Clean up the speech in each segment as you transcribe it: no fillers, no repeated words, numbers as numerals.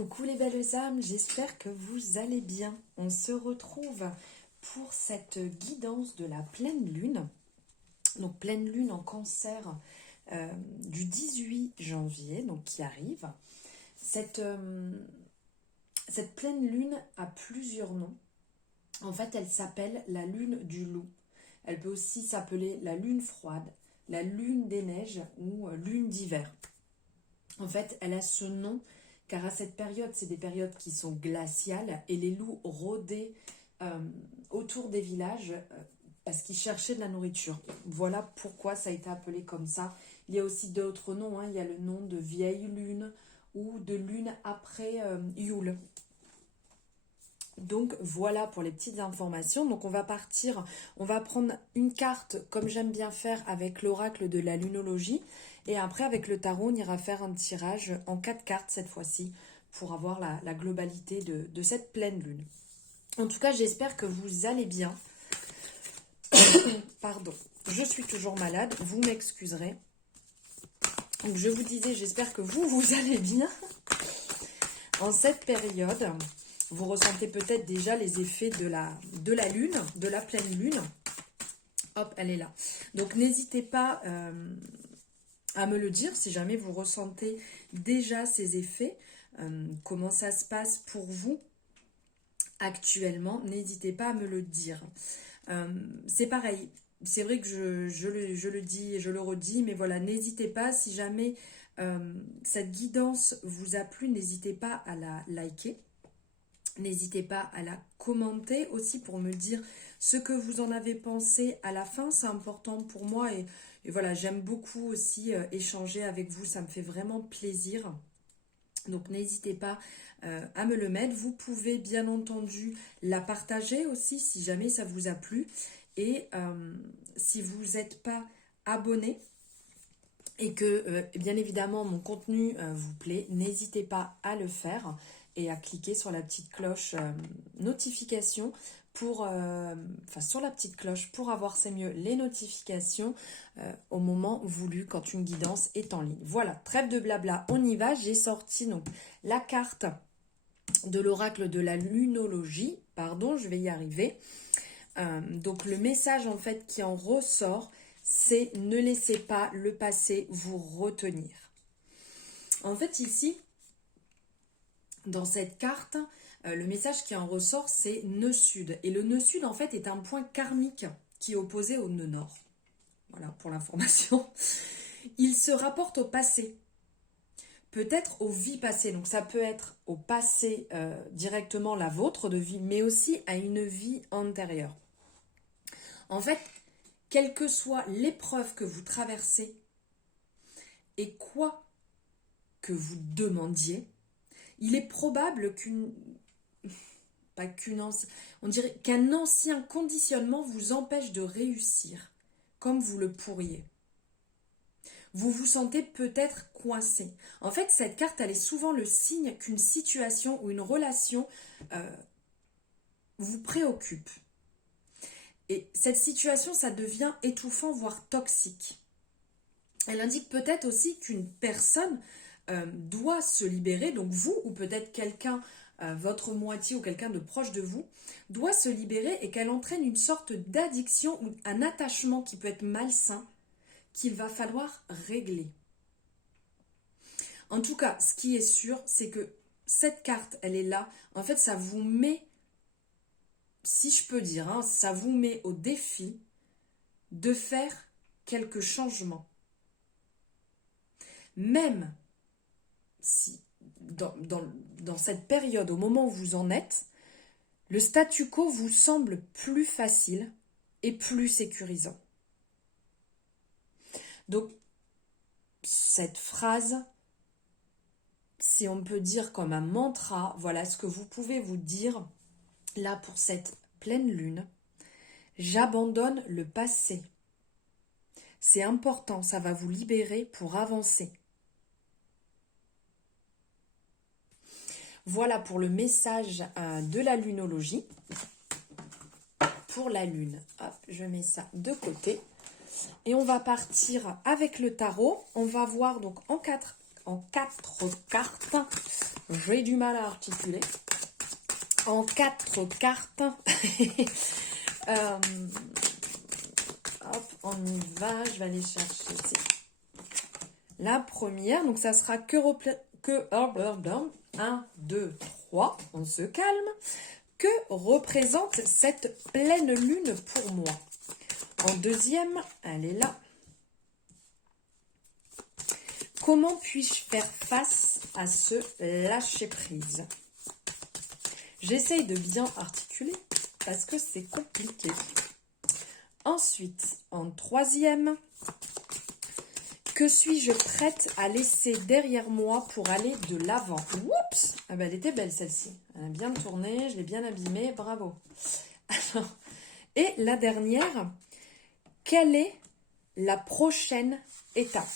Coucou les belles âmes, j'espère que vous allez bien. On se retrouve pour cette guidance de la pleine lune. Donc pleine lune en cancer du 18 janvier, donc qui arrive. Cette pleine lune a plusieurs noms. En fait, elle s'appelle la lune du loup. Elle peut aussi s'appeler la lune froide, la lune des neiges ou lune d'hiver. En fait, elle a ce nom car à cette période, c'est des périodes qui sont glaciales et les loups rôdaient autour des villages parce qu'ils cherchaient de la nourriture. Voilà pourquoi ça a été appelé comme ça. Il y a aussi d'autres noms, hein. Il y a le nom de vieille lune ou de lune après Yule. Donc voilà pour les petites informations. Donc on va partir, on va prendre une carte comme j'aime bien faire avec l'oracle de la lunologie. Et après avec le tarot, on ira faire un tirage en 4 cartes cette fois-ci pour avoir la globalité de cette pleine lune. En tout cas, j'espère que vous allez bien. Pardon, je suis toujours malade, vous m'excuserez. Donc je vous disais, j'espère que vous allez bien. En cette période, vous ressentez peut-être déjà les effets de la lune, de la pleine lune. Hop, elle est là. Donc n'hésitez pas à me le dire si jamais vous ressentez déjà ces effets. Comment ça se passe pour vous actuellement, n'hésitez pas à me le dire. C'est pareil, c'est vrai que je le dis et je le redis, mais voilà, n'hésitez pas, si jamais cette guidance vous a plu, n'hésitez pas à la liker. N'hésitez pas à la commenter aussi pour me dire ce que vous en avez pensé à la fin. C'est important pour moi et voilà, j'aime beaucoup aussi échanger avec vous. Ça me fait vraiment plaisir. Donc n'hésitez pas à me le mettre. Vous pouvez bien entendu la partager aussi si jamais ça vous a plu. Et si vous n'êtes pas abonné et que bien évidemment mon contenu vous plaît, n'hésitez pas à le faire et à cliquer sur la petite cloche notification pour, sur la petite cloche pour avoir, c'est mieux, les notifications au moment voulu quand une guidance est en ligne. Voilà, trêve de blabla, on y va. J'ai sorti donc la carte de l'oracle de la lunologie, pardon, je vais y arriver. Donc le message en fait qui en ressort, c'est ne laissez pas le passé vous retenir. En fait ici, dans cette carte, le message qui en ressort, c'est nœud sud. Et le nœud sud, en fait, est un point karmique qui est opposé au nœud nord. Voilà, pour l'information. Il se rapporte au passé. Peut-être aux vies passées. Donc ça peut être au passé directement, la vôtre de vie, mais aussi à une vie antérieure. En fait, quelle que soit l'épreuve que vous traversez et quoi que vous demandiez, il est probable qu'un ancien conditionnement vous empêche de réussir comme vous le pourriez. Vous vous sentez peut-être coincé. En fait, cette carte, elle est souvent le signe qu'une situation ou une relation vous préoccupe. Et cette situation, ça devient étouffant, voire toxique. Elle indique peut-être aussi qu'une personne doit se libérer, donc vous ou peut-être quelqu'un, votre moitié ou quelqu'un de proche de vous, doit se libérer et qu'elle entraîne une sorte d'addiction ou un attachement qui peut être malsain qu'il va falloir régler. En tout cas, ce qui est sûr, c'est que cette carte, elle est là. En fait, ça vous met, si je peux dire, hein, ça vous met au défi de faire quelques changements. Même si dans cette période, au moment où vous en êtes, le statu quo vous semble plus facile et plus sécurisant. Donc, cette phrase, si on peut dire comme un mantra, voilà ce que vous pouvez vous dire là pour cette pleine lune. J'abandonne le passé. C'est important, ça va vous libérer pour avancer. Voilà pour le message de la lunologie. Pour la lune, hop, je mets ça de côté. Et on va partir avec le tarot. On va voir donc en 4 en 4 cartes. J'ai du mal à articuler. En 4 cartes. Hop, on y va. Je vais aller chercher ici. La première, donc ça sera que 1, 2, 3. On se calme. Que représente cette pleine lune pour moi? En deuxième, elle est là. Comment puis-je faire face à ce lâcher-prise? J'essaye de bien articuler parce que c'est compliqué. Ensuite, en troisième, que suis-je prête à laisser derrière moi pour aller de l'avant? Oups! Ah ben, elle était belle celle-ci. Elle a bien tourné, je l'ai bien abîmée, bravo. Alors, et la dernière, quelle est la prochaine étape?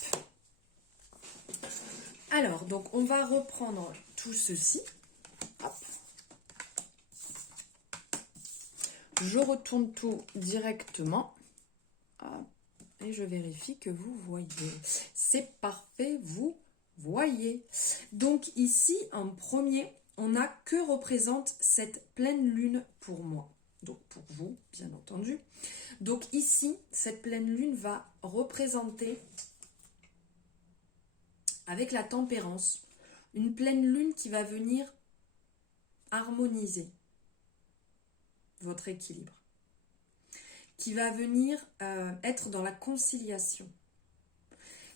Alors, donc on va reprendre tout ceci. Hop. Je retourne tout directement. Hop. Et je vérifie que vous voyez. C'est parfait, vous voyez. Donc ici, en premier, on a que représente cette pleine lune pour moi. Donc pour vous, bien entendu. Donc ici, cette pleine lune va représenter, avec la tempérance, une pleine lune qui va venir harmoniser votre équilibre, qui va venir être dans la conciliation.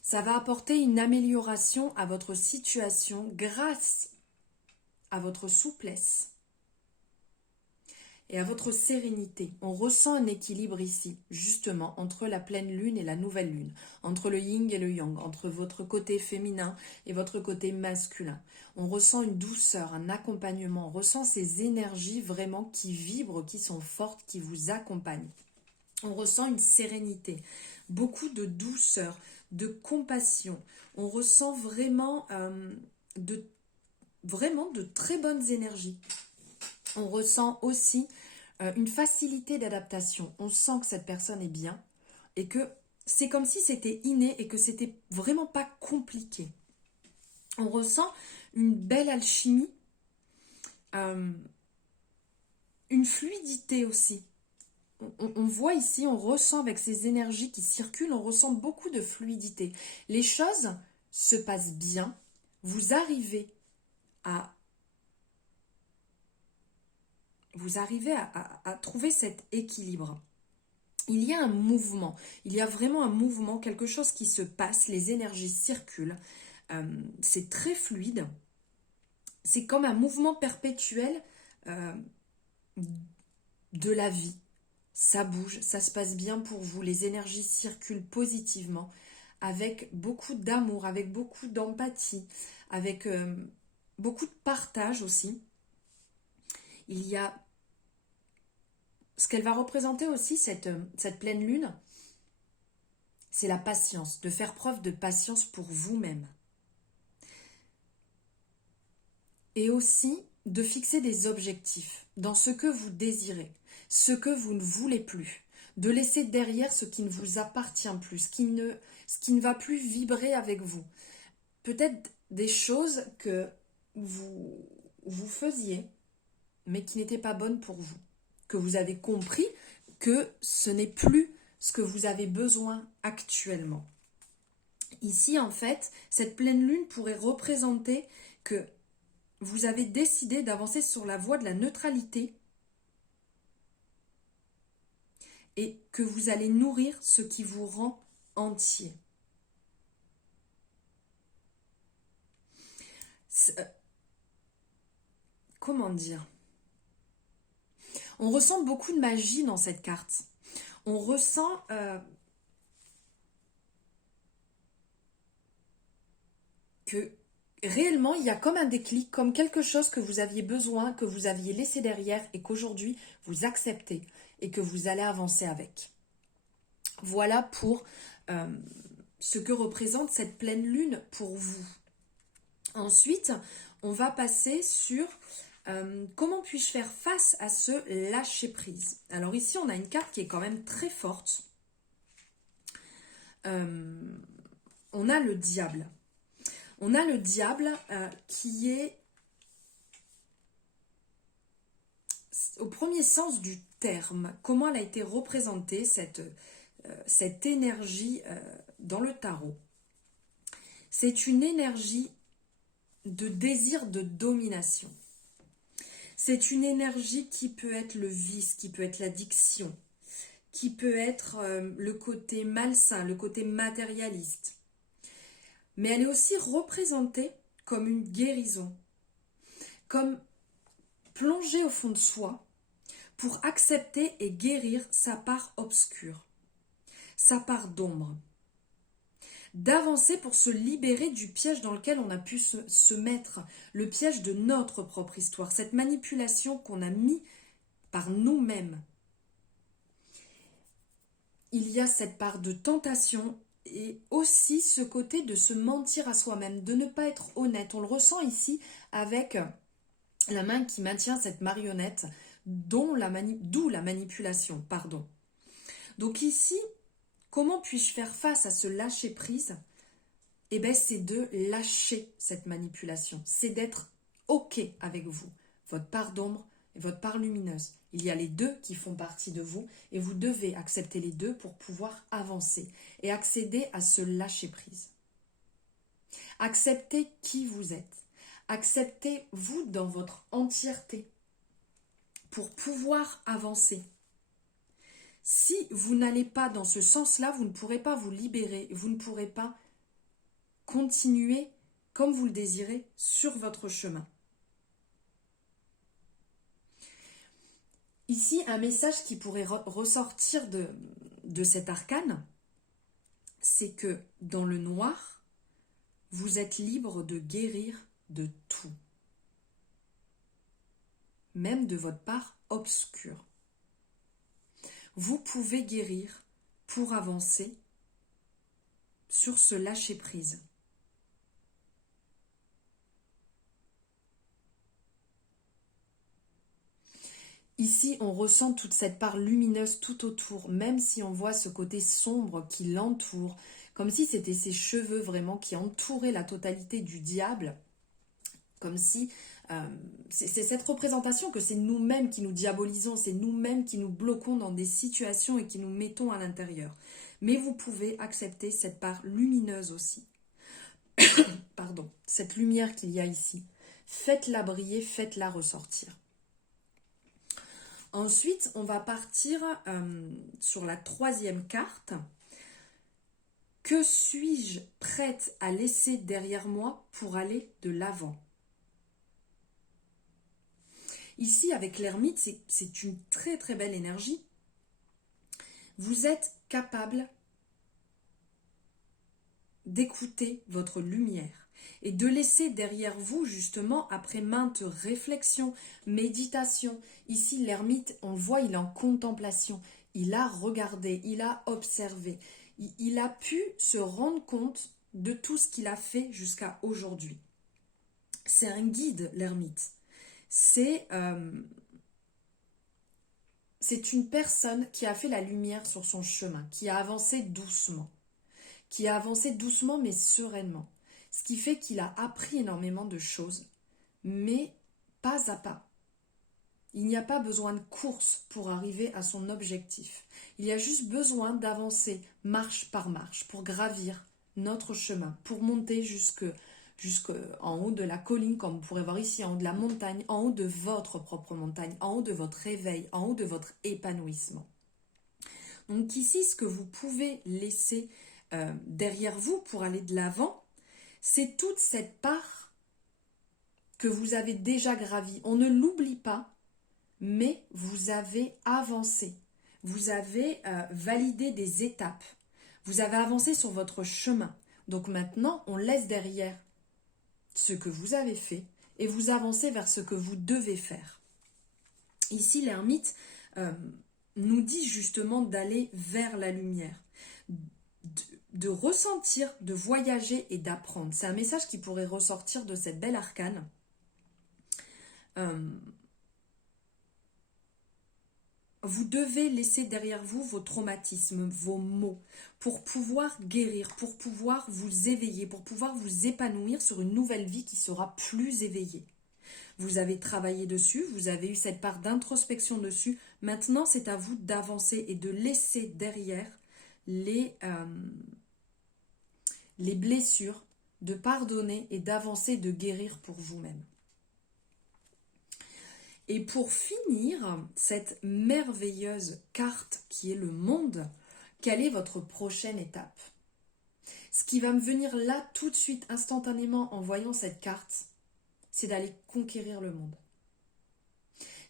Ça va apporter une amélioration à votre situation grâce à votre souplesse et à votre sérénité. On ressent un équilibre ici, justement, entre la pleine lune et la nouvelle lune, entre le yin et le yang, entre votre côté féminin et votre côté masculin. On ressent une douceur, un accompagnement, on ressent ces énergies vraiment qui vibrent, qui sont fortes, qui vous accompagnent. On ressent une sérénité, beaucoup de douceur, de compassion. On ressent vraiment de très bonnes énergies. On ressent aussi une facilité d'adaptation. On sent que cette personne est bien et que c'est comme si c'était inné et que c'était vraiment pas compliqué. On ressent une belle alchimie, une fluidité aussi. On voit ici, on ressent avec ces énergies qui circulent, on ressent beaucoup de fluidité. Les choses se passent bien. Vous arrivez à trouver cet équilibre. Il y a un mouvement, il y a vraiment un mouvement, quelque chose qui se passe, les énergies circulent, c'est très fluide, c'est comme un mouvement perpétuel de la vie. Ça bouge, ça se passe bien pour vous, les énergies circulent positivement, avec beaucoup d'amour, avec beaucoup d'empathie, avec beaucoup de partage aussi. Il y a ce qu'elle va représenter aussi, cette pleine lune, c'est la patience, de faire preuve de patience pour vous-même. Et aussi de fixer des objectifs dans ce que vous désirez, ce que vous ne voulez plus, de laisser derrière ce qui ne vous appartient plus, ce qui ne va plus vibrer avec vous. Peut-être des choses que vous faisiez, mais qui n'étaient pas bonnes pour vous, que vous avez compris que ce n'est plus ce que vous avez besoin actuellement. Ici, en fait, cette pleine lune pourrait représenter que vous avez décidé d'avancer sur la voie de la neutralité et que vous allez nourrir ce qui vous rend entier. Comment dire? On ressent beaucoup de magie dans cette carte. On ressent que réellement, il y a comme un déclic, comme quelque chose que vous aviez besoin, que vous aviez laissé derrière et qu'aujourd'hui, vous acceptez et que vous allez avancer avec. Voilà pour ce que représente cette pleine lune pour vous. Ensuite, on va passer sur comment puis-je faire face à ce lâcher-prise. Alors ici, on a une carte qui est quand même très forte. On a le diable. On a le diable qui est au premier sens du terme. Comment elle a été représentée, cette énergie dans le tarot? C'est une énergie de désir de domination. C'est une énergie qui peut être le vice, qui peut être l'addiction, qui peut être le côté malsain, le côté matérialiste. Mais elle est aussi représentée comme une guérison, comme plonger au fond de soi pour accepter et guérir sa part obscure, sa part d'ombre. D'avancer pour se libérer du piège dans lequel on a pu se mettre, le piège de notre propre histoire, cette manipulation qu'on a mis par nous-mêmes. Il y a cette part de tentation et aussi ce côté de se mentir à soi-même, de ne pas être honnête. On le ressent ici avec la main qui maintient cette marionnette, d'où la manipulation, pardon. Donc ici, comment puis-je faire face à ce lâcher-prise? Eh bien, c'est de lâcher cette manipulation. C'est d'être OK avec vous, votre part d'ombre et votre part lumineuse. Il y a les deux qui font partie de vous et vous devez accepter les deux pour pouvoir avancer et accéder à ce lâcher-prise. Acceptez qui vous êtes. Acceptez-vous dans votre entièreté pour pouvoir avancer. Si vous n'allez pas dans ce sens-là, vous ne pourrez pas vous libérer, vous ne pourrez pas continuer comme vous le désirez sur votre chemin. Ici, un message qui pourrait ressortir de cet arcane, c'est que dans le noir, vous êtes libre de guérir de tout, même de votre part obscure. Vous pouvez guérir pour avancer sur ce lâcher-prise. Ici, on ressent toute cette part lumineuse tout autour, même si on voit ce côté sombre qui l'entoure, comme si c'était ses cheveux vraiment qui entouraient la totalité du diable, comme si c'est cette représentation que c'est nous-mêmes qui nous diabolisons, c'est nous-mêmes qui nous bloquons dans des situations et qui nous mettons à l'intérieur. Mais vous pouvez accepter cette part lumineuse aussi. Pardon, cette lumière qu'il y a ici. Faites-la briller, faites-la ressortir. Ensuite, on va partir sur la troisième carte. Que suis-je prête à laisser derrière moi pour aller de l'avant? Ici, avec l'ermite, c'est une très très belle énergie. Vous êtes capable d'écouter votre lumière et de laisser derrière vous, justement, après maintes réflexions, méditations. Ici, l'ermite, on le voit, il est en contemplation. Il a regardé, il a observé. Il a pu se rendre compte de tout ce qu'il a fait jusqu'à aujourd'hui. C'est un guide, l'ermite. C'est une personne qui a fait la lumière sur son chemin, qui a avancé doucement. Mais sereinement. Ce qui fait qu'il a appris énormément de choses, mais pas à pas. Il n'y a pas besoin de course pour arriver à son objectif. Il y a juste besoin d'avancer marche par marche pour gravir notre chemin, pour monter jusqu'en haut de la colline, comme vous pourrez voir ici, en haut de la montagne, en haut de votre propre montagne, en haut de votre réveil, en haut de votre épanouissement. Donc ici, ce que vous pouvez laisser derrière vous pour aller de l'avant, c'est toute cette part que vous avez déjà gravie. On ne l'oublie pas, mais vous avez avancé. Vous avez validé des étapes. Vous avez avancé sur votre chemin. Donc maintenant, on laisse derrière ce que vous avez fait et vous avancez vers ce que vous devez faire. Ici, l'ermite nous dit justement d'aller vers la lumière, de ressentir, de voyager et d'apprendre. C'est un message qui pourrait ressortir de cette belle arcane. vous devez laisser derrière vous vos traumatismes, vos maux, pour pouvoir guérir, pour pouvoir vous éveiller, pour pouvoir vous épanouir sur une nouvelle vie qui sera plus éveillée. Vous avez travaillé dessus, vous avez eu cette part d'introspection dessus. Maintenant, c'est à vous d'avancer et de laisser derrière les blessures, de pardonner et d'avancer, de guérir pour vous-même. Et pour finir cette merveilleuse carte qui est le monde, quelle est votre prochaine étape? Ce qui va me venir là tout de suite, instantanément, en voyant cette carte, c'est d'aller conquérir le monde.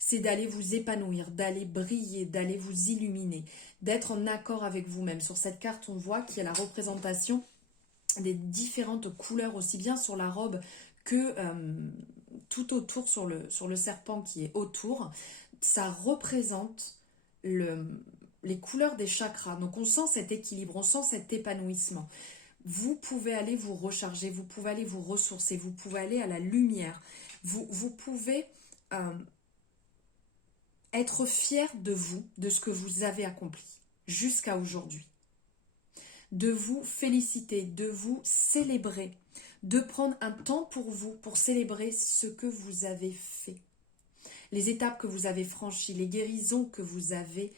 C'est d'aller vous épanouir, d'aller briller, d'aller vous illuminer, d'être en accord avec vous-même. Sur cette carte, on voit qu'il y a la représentation des différentes couleurs, aussi bien sur la robe que tout autour, sur le serpent qui est autour. Ça représente les couleurs des chakras. Donc on sent cet équilibre, on sent cet épanouissement. Vous pouvez aller vous recharger, vous pouvez aller vous ressourcer, vous pouvez aller à la lumière. Vous pouvez être fier de vous, de ce que vous avez accompli jusqu'à aujourd'hui. De vous féliciter, de vous célébrer, de prendre un temps pour vous, pour célébrer ce que vous avez fait. Les étapes que vous avez franchies, les guérisons que vous avez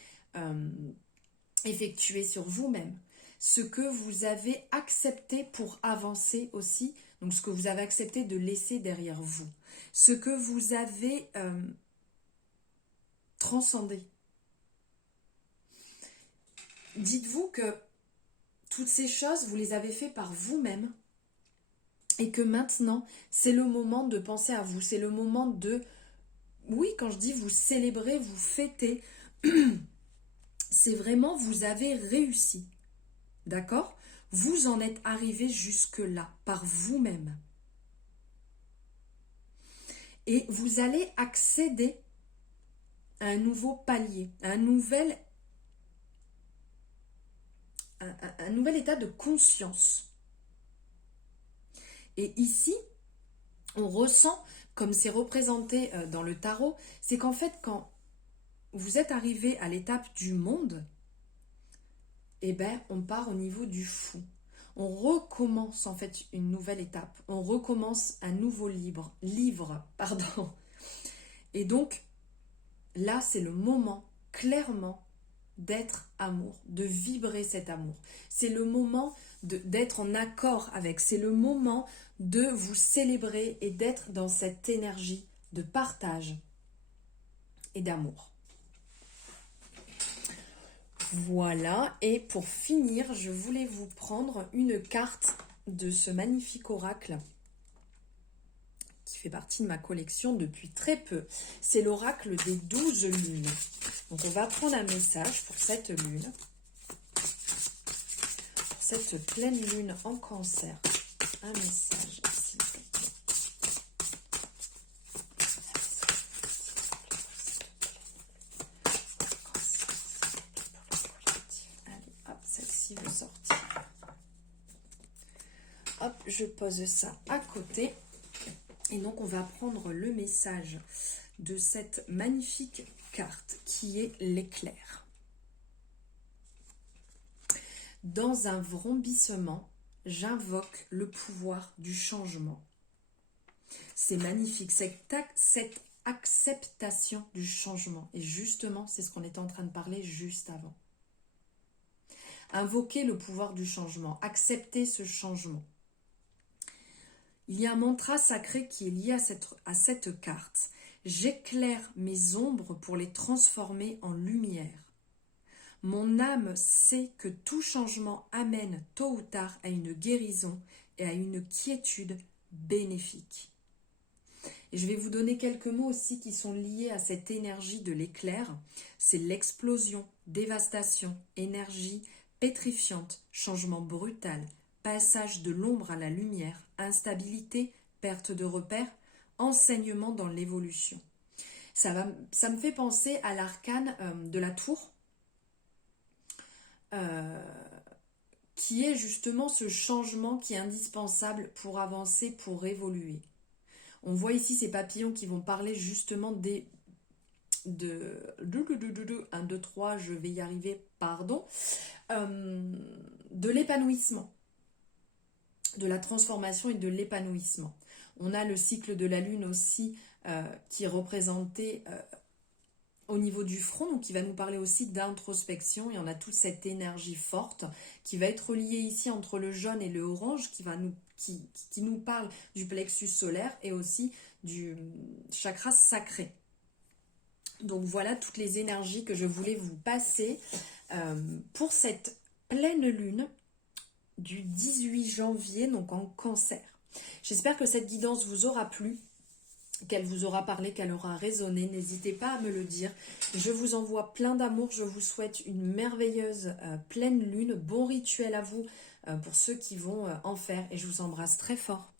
effectuées sur vous-même, ce que vous avez accepté pour avancer aussi, donc ce que vous avez accepté de laisser derrière vous, ce que vous avez transcendé. Dites-vous que toutes ces choses, vous les avez faites par vous-même et que maintenant, c'est le moment de penser à vous. C'est le moment de, oui, quand je dis vous célébrer, vous fêter, c'est vraiment vous avez réussi. D'accord? Vous en êtes arrivé jusque-là, par vous-même. Et vous allez accéder à un nouveau palier, à un nouvel état de conscience. Et ici, on ressent, comme c'est représenté dans le tarot, c'est qu'en fait, quand vous êtes arrivé à l'étape du monde, eh ben, on part au niveau du fou. On recommence en fait une nouvelle étape. On recommence un nouveau livre. Et donc, là, c'est le moment, clairement, d'être amour, de vibrer cet amour. C'est le moment d'être en accord avec. C'est le moment de vous célébrer et d'être dans cette énergie de partage et d'amour. Voilà, et pour finir, je voulais vous prendre une carte de ce magnifique oracle qui fait partie de ma collection depuis très peu. C'est l'oracle des 12 lunes. Donc on va prendre un message pour cette lune, cette pleine lune en Cancer. Un message, s'il vous plaît. Allez, hop, celle-ci veut sortir. Hop, je pose ça à côté. Et donc, on va prendre le message de cette magnifique carte qui est l'éclair. Dans un vrombissement, j'invoque le pouvoir du changement. C'est magnifique, cette acceptation du changement. Et justement, c'est ce qu'on était en train de parler juste avant. Invoquer le pouvoir du changement, accepter ce changement. Il y a un mantra sacré qui est lié à cette carte. J'éclaire mes ombres pour les transformer en lumière. Mon âme sait que tout changement amène tôt ou tard à une guérison et à une quiétude bénéfique. Et je vais vous donner quelques mots aussi qui sont liés à cette énergie de l'éclair. C'est l'explosion, dévastation, énergie pétrifiante, changement brutal, passage de l'ombre à la lumière, instabilité, perte de repères, enseignement dans l'évolution. Ça me fait penser à l'arcane de la tour, qui est justement ce changement qui est indispensable pour avancer, pour évoluer. On voit ici ces papillons qui vont parler justement 1, 2, 3, je vais y arriver, pardon, de l'épanouissement, de la transformation et de l'épanouissement. On a le cycle de la lune aussi qui est représenté au niveau du front, donc qui va nous parler aussi d'introspection, et on a toute cette énergie forte qui va être liée ici entre le jaune et le orange, qui nous parle du plexus solaire et aussi du chakra sacré. Donc voilà toutes les énergies que je voulais vous passer pour cette pleine lune du 18 janvier, donc en Cancer. J'espère que cette guidance vous aura plu, qu'elle vous aura parlé, qu'elle aura résonné. N'hésitez pas à me le dire. Je vous envoie plein d'amour. Je vous souhaite une merveilleuse pleine lune. Bon rituel à vous pour ceux qui vont en faire. Et je vous embrasse très fort.